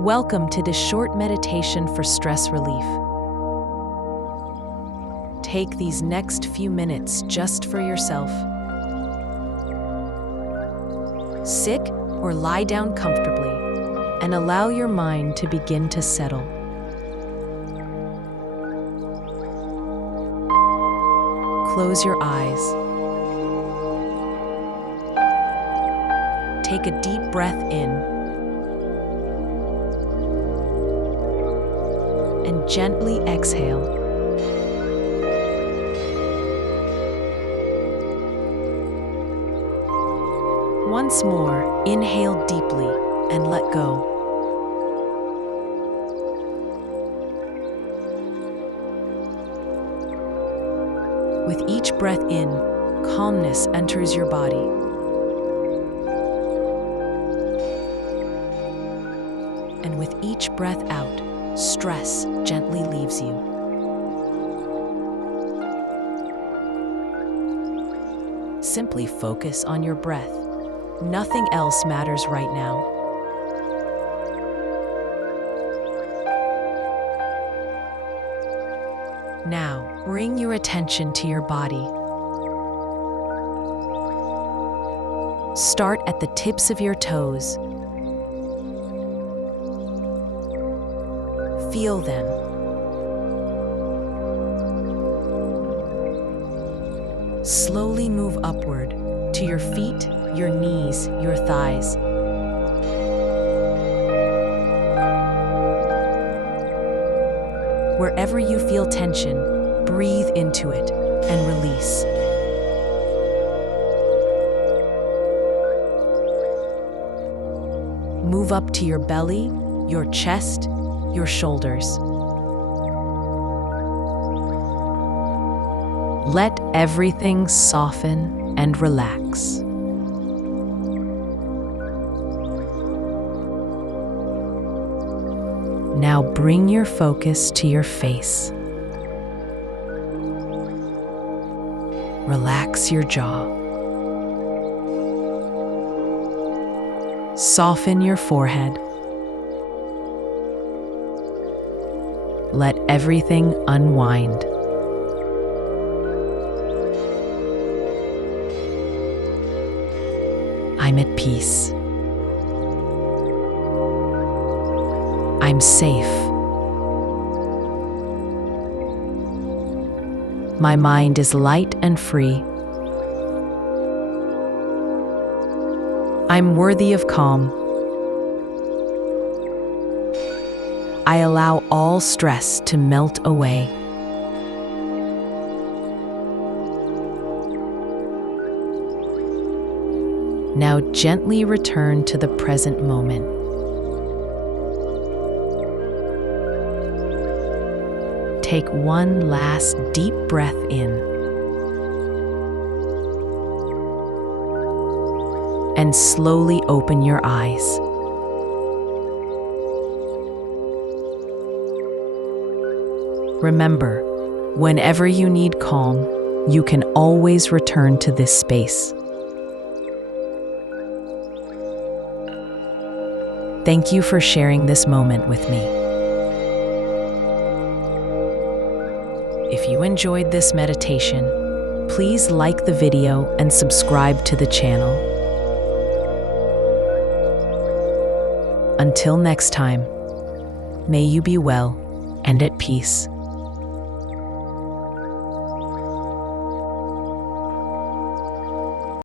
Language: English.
Welcome to this short meditation for stress relief. Take these next few minutes just for yourself. Sit or lie down comfortably and allow your mind to begin to settle. Close your eyes. Take a deep breath in and gently exhale. Once more, inhale deeply and let go. With each breath in, calmness enters your body. And with each breath out, stress gently leaves you. Simply focus on your breath. Nothing else matters right now. Now, bring your attention to your body. Start at the tips of your toes. Feel them. Slowly move upward to your feet, your knees, your thighs. Wherever you feel tension, breathe into it and release. Move up to your belly, your chest, your shoulders. Let everything soften and relax. Now bring your focus to your face. Relax your jaw. Soften your forehead. Let everything unwind. I'm at peace. I'm safe. My mind is light and free. I'm worthy of calm. I allow all stress to melt away. Now gently return to the present moment. Take one last deep breath in and slowly open your eyes. Remember, whenever you need calm, you can always return to this space. Thank you for sharing this moment with me. If you enjoyed this meditation, please like the video and subscribe to the channel. Until next time, may you be well and at peace.